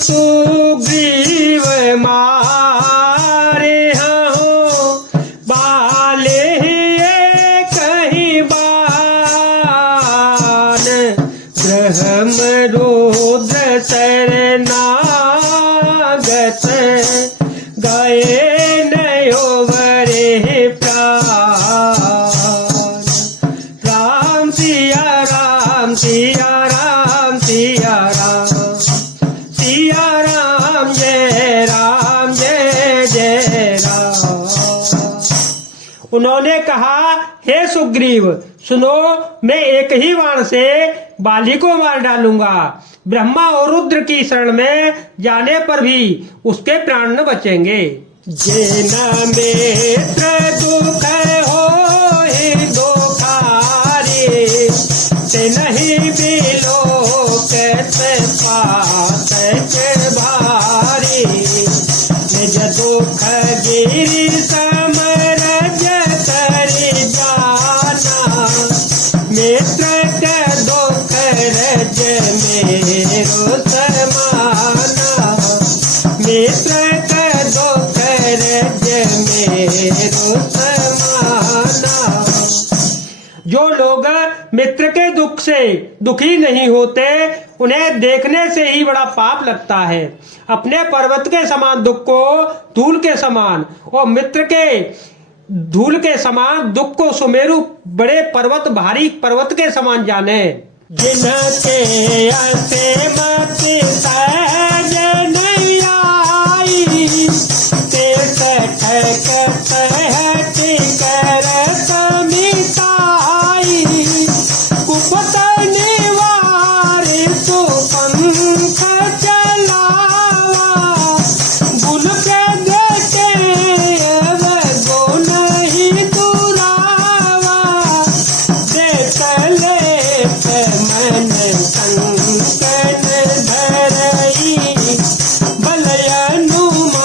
सुग्रीव मारे हो बाले कहीं बान ब्रह्म रुद्र शरणागत गए नयो वरे प्राण। राम सिया राम सिया राम सिया राम सिया राम जय राम। उन्होंने कहा, हे सुग्रीव सुनो, मैं एक ही बाण से बाली को मार डालूंगा। ब्रह्मा और रुद्र की शरण में जाने पर भी उसके प्राण न बचेंगे। जेना मित्र दुख हो दुखारे ते नहीं बिलो कैसे पात भारी निज दुख गिरी समरज करि जाना मित्र के दुख रज मेरो समाना मित्र के दुख रज मेरो समाना। जो लोग मित्र के दुख से दुखी नहीं होते उन्हें देखने से ही बड़ा पाप लगता है। अपने पर्वत के समान दुख को धूल के समान और मित्र के धूल के समान दुख को सुमेरु बड़े पर्वत भारी पर्वत के समान जाने। जिनके ऐसे मत सहज नहीं आई ते ठक सहट कर समिताई कुपत निवारी तू पंख चलावा गुल के देखे गो नहीं दुरावा देखले मन संकन धरई बलयनुमान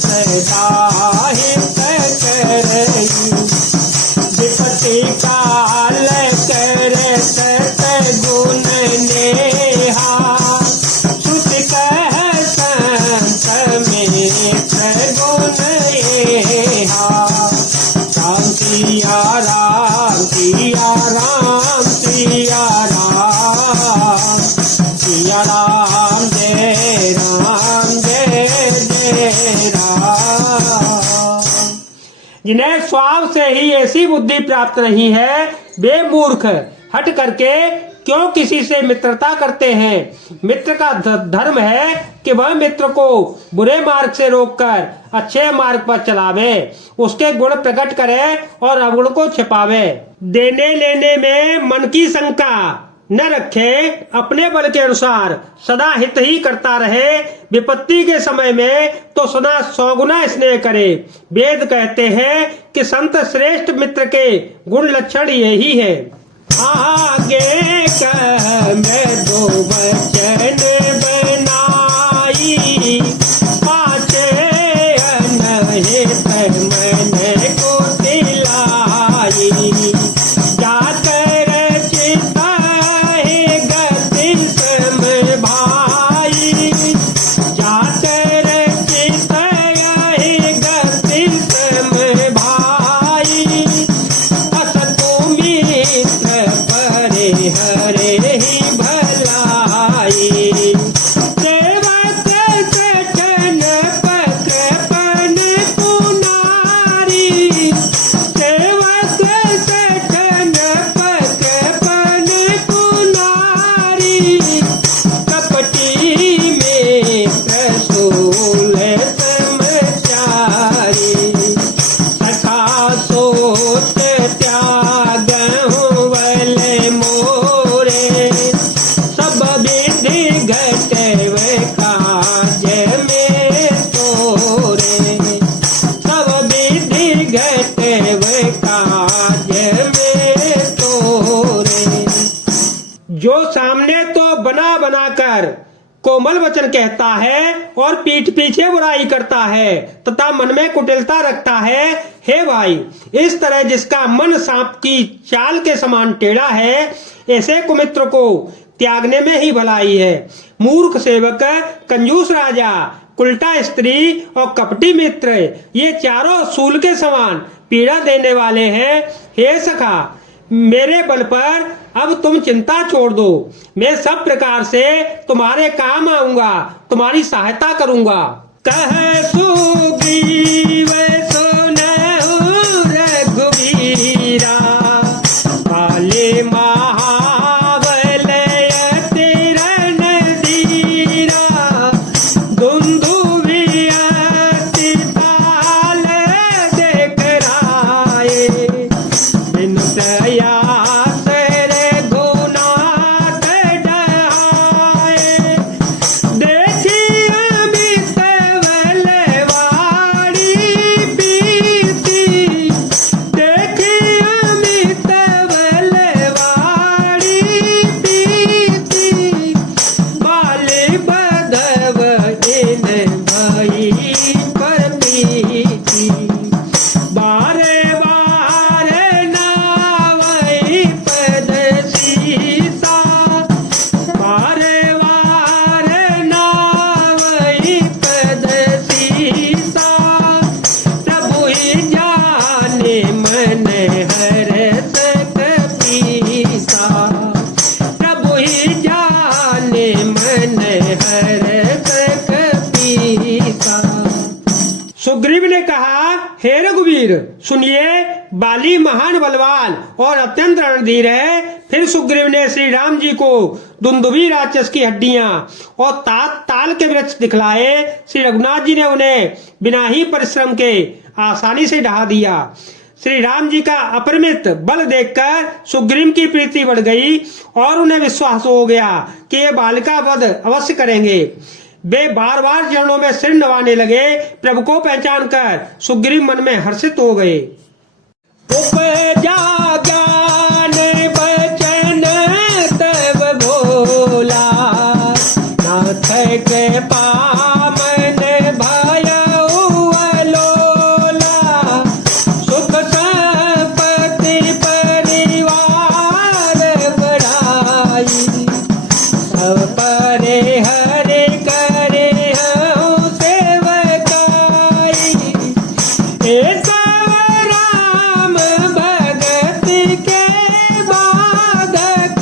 सदाहित करई विपत्ति काल कर सत गुण नेहा श्रुत कह संत मित्र गुण एहा। राम सिया राम सिया राम सिया राम सिया राम जय राम। जिन्हें स्वभाव से ही ऐसी बुद्धि प्राप्त नहीं है वे मूर्ख हट करके क्यों किसी से मित्रता करते हैं। मित्र का धर्म है कि वह मित्र को बुरे मार्ग से रोककर अच्छे मार्ग पर चलावे, उसके गुण प्रकट करे और अवगुण को छिपावे। देने लेने में मन की शंका न रखे, अपने बल के अनुसार सदा हित ही करता रहे। विपत्ति के समय में तो सदा 100 गुना स्नेह करे। वेद कहते हैं कि संत श्रेष्ठ मित्र के गुण लक्षण यही है। आगे कह मैं दो वचन बनाई पाछे अनहित मन को दिलाई जाकर चिता है गति सम भाई जाकर चिता है गति सम भाई असतो मित्र परे हरे ही भलाई सेवक सजन पकपन पुनारी सेवक सजन पकपन पुनारी कपटी में प्रसूल समचारी सखा सोच त्याग वल मोरे सब विधि घटवे काज में तोरे सब विधि घटवे काज में तोरे। जो सामने तो बना बना कर कोमल वचन कहता है और पीठ पीछे बुराई करता है तथा मन में कुटिलता रखता है, हे भाई इस तरह जिसका मन सांप की चाल के समान टेढ़ा है, ऐसे कुमित्र को त्यागने में ही भलाई है। मूर्ख सेवक, कंजूस राजा, उल्टा स्त्री और कपटी मित्र, ये चारों सूल के समान पीड़ा देने वाले हैं। हे सखा, मेरे बल पर अब तुम चिंता छोड़ दो। मैं सब प्रकार से तुम्हारे काम आऊंगा, तुम्हारी सहायता करूंगा। कह सुग्रीव सुनहु रघुबीरा, काले महाबल अति रणधीरा, दुंदुभि अति ताल देख राये, बिनु प्रयास रघुनाथ डहाए, देखी अमित बलवाड़ी प्रीति, देखी अमित बलवाड़ी प्रीति, बाले बधव इन भई पर प्रीति, बारे बारे नावई पद सीसा, बारे बारे नावई पद सीसा, प्रभु ही जाने मन हरत कपीसा, प्रभु ही जाने मन हरत कपीसा। सुग्रीव ने कहा, हे रघुवीर, सुनिए, बाली महान बलवान और अत्यंत रणधीर है। फिर सुग्रीव ने श्री राम जी को दुंदुभि राक्षस की हड्डियां और ताल के वृक्ष दिखलाए। श्री रघुनाथ जी ने उन्हें बिना ही परिश्रम के आसानी से ढहा दिया। श्री राम जी का अपरिमित बल देखकर सुग्रीव की प्रीति बढ़ गई और उन्हें विश्वास हो गया कि ये बालिका वध अवश्य करेंगे। वे बार बार चरणों में सिर नवाने लगे। प्रभु को पहचान कर सुग्रीव मन में हर्षित हो गए। उपजा ज्ञान बचन तब भोला, नाथ के पामन भयउ अलोला, सुख संपत्ति परिवार बढ़ाई, सब परे हरे करे हूँ सेवकाई, हे सब राम भगति के बाधक,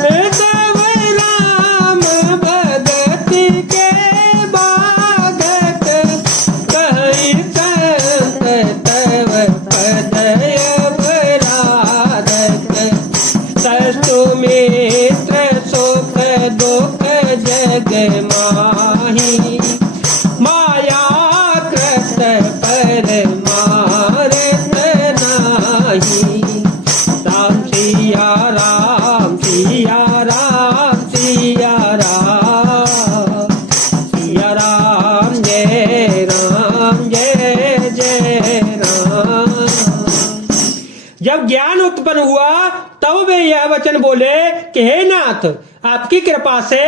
हे सब राम भगति के बाधक, कहि संत तव पद अपराधक, सस्तु मित्र सुख दुख जग माही, माया कृत पर मारत नाही, राम सिया राम सिया राम सिया राम, सिया राम जय जय राम। जब ज्ञान उत्पन्न हुआ तब वे यह वचन बोले कि हे नाथ, आपकी कृपा से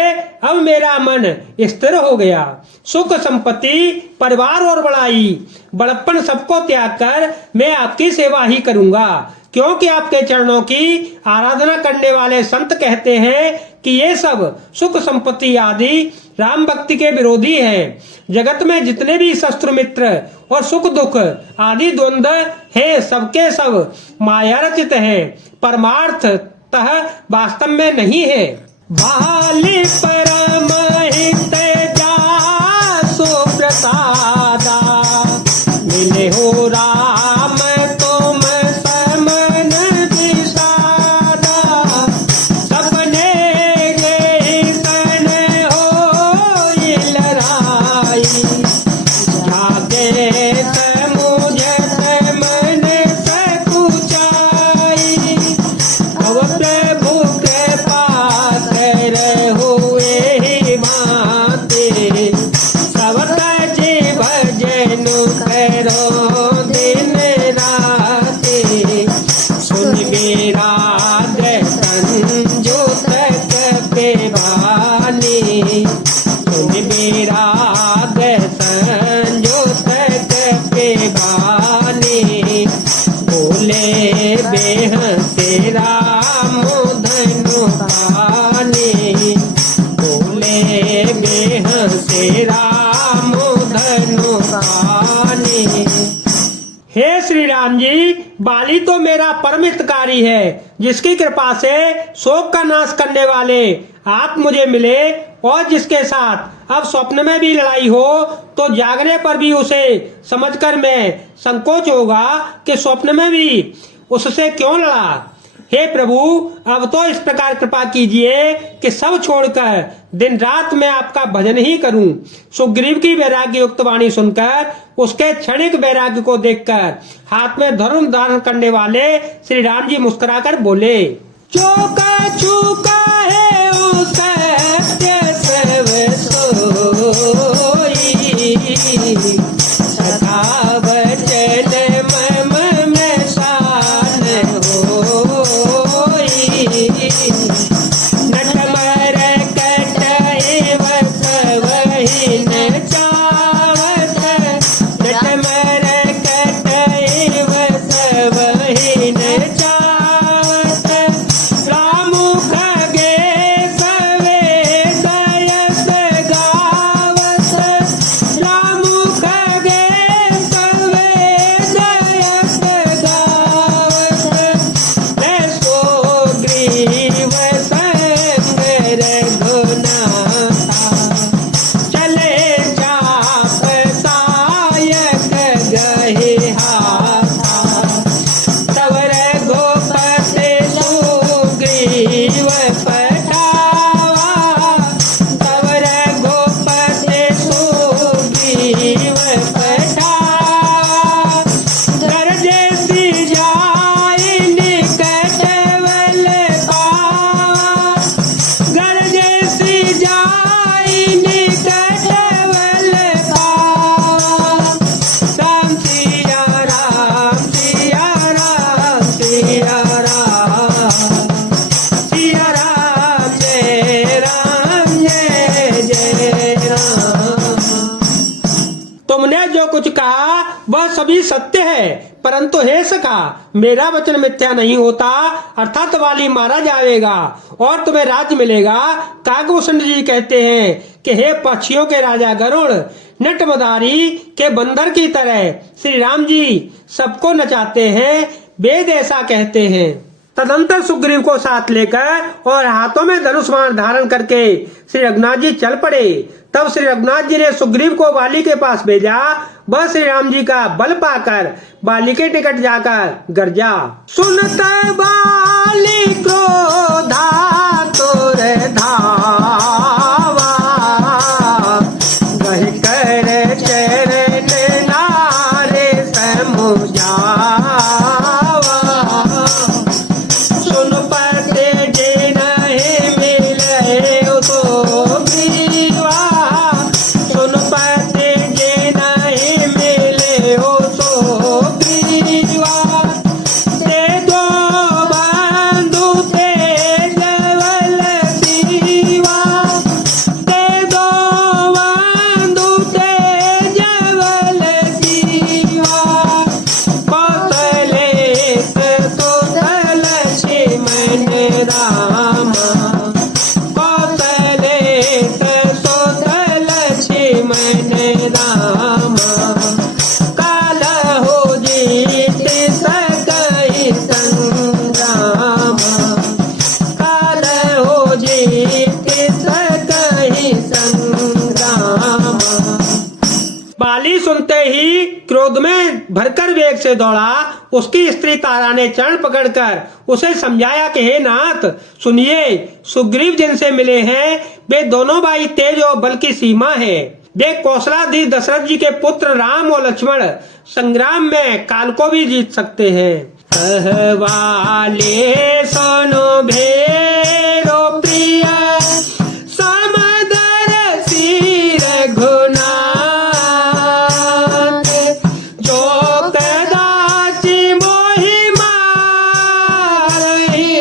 अब मेरा मन स्थिर हो गया। सुख संपत्ति परिवार और बड़ाई बड़प्पन सबको त्याग कर मैं आपकी सेवा ही करूंगा, क्योंकि आपके चरणों की आराधना करने वाले संत कहते हैं कि ये सब सुख संपत्ति आदि राम भक्ति के विरोधी हैं। जगत में जितने भी शत्रु मित्र और सुख दुख आदि द्वंद्व हैं, सबके सब माया रचित हैं, परमार्थतः वास्तव में नहीं है। बाली परम हित जासु प्रसादा, मिले हो राम तुम समन विषादा, सपने गए सन हो लड़ाई, जागे समुझ मन सकुचाई, अब प्रभु के पास हुए ही माते, सब तजी भजनु करो दिन राते, सुन मेरा संजो तक पे बानी, सुन मेरा संजो तक पे बानी, बोले बेह तेरा धनु पानी, बेहसे राम धनु काने। हे श्री राम जी, बाली तो मेरा परम हितकारी है, जिसकी कृपा से शोक का नाश करने वाले आप मुझे मिले, और जिसके साथ अब स्वप्न में भी लड़ाई हो तो जागने पर भी उसे समझकर मैं संकोच होगा कि स्वप्न में भी उससे क्यों लड़ा। हे प्रभु, अब तो इस प्रकार कृपा कीजिए कि सब छोड़कर दिन रात मैं आपका भजन ही करूं। सुग्रीव की वैराग्य युक्त वाणी सुनकर, उसके क्षणिक वैराग्य को देखकर हाथ में धनुष धारण करने वाले श्री राम जी मुस्कुराकर बोले, जो कछुका है ओ सत्य सब सोई, सखा वचन मम में शान होई, नटवर कटए वसवहिन चावत, नटवर कटए वसवहिन चावत, राम खगे सवे दयस गावत, राम खगे सवे दयस गावत, ऐसो ग्रीव संग रघुनाथा, चले चाप सायक गहे हाथा, तव रघुपति सुग्रीव पठावा, तव रघुपति सुग्रीव पठावा, गरजे सिजाई निकट बल पावा, गरजे सिजाई निकट बल पावा, राम सिया राम सिया राम सिया राम, सिया राम जय राम। तुमने जो कुछ कहा वह सभी सत्य है, परंतु हे सखा, मेरा वचन मिथ्या नहीं होता, अर्थात वाली मारा जाएगा और तुम्हें राज्य मिलेगा। काकभूषण जी कहते हैं कि हे पक्षियों के राजा गरुड़, नटमदारी के बंदर की तरह श्री राम जी सबको नचाते हैं, वेद ऐसा कहते हैं। तदंतर सुग्रीव को साथ लेकर और हाथों में धनुष बाण धारण करके श्री रघुनाथ जी चल पड़े। तब श्री रघुनाथ जी ने सुग्रीव को बाली के पास भेजा। वह श्री राम जी का बल पाकर बाली के निकट जाकर गरजा, सुनत बाली क्रोधा तुर धावा, गहि कर चरण नारे समुझावा, सुन पते जे नहीं मिले तो ग्रीवा, सुन पते जे नहीं मिले तो ग्रीवा, ते दो बंधु ते जवल सीवा, ते दो बंधु ते जवल सीवा, कौशले सुतल मन रामा, कौशले सुतल मन रामा, काल हो जीत सकहि संग्रामा, काल हो जीत सकहि संग्रामा। बाली सुनते ही क्रोध में भरकर वेग से दौड़ा। उसकी स्त्री तारा ने चरण पकड़कर उसे समझाया कि हे नाथ सुनिए, सुग्रीव जिनसे मिले हैं वे दोनों भाई तेज और बल की सीमा है। वे कौशलाधीश दशरथ जी के पुत्र राम और लक्ष्मण संग्राम में काल को भी जीत सकते हैं। कहवाले सुनो भेरो प्रिय समदर्शी रघुनाथ, जो कदाचि मोहि मारहि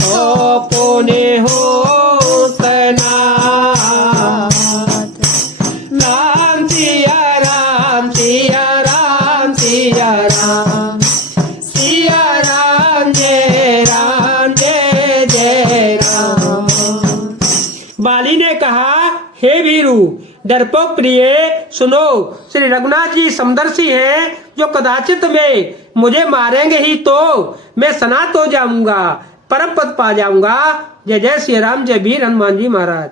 तो पुण्य होत नाथ। राम सिया राम सिया राम सिया राम, सिया राम जय जय हे भीरू डरपोक प्रिय सुनो, श्री रघुनाथ जी समदर्शी हैं जो कदाचित में मुझे मारेंगे ही तो मैं सनात हो जाऊंगा, परम पद पा जाऊंगा। जय जय श्री राम, जय वीर हनुमान जी महाराज।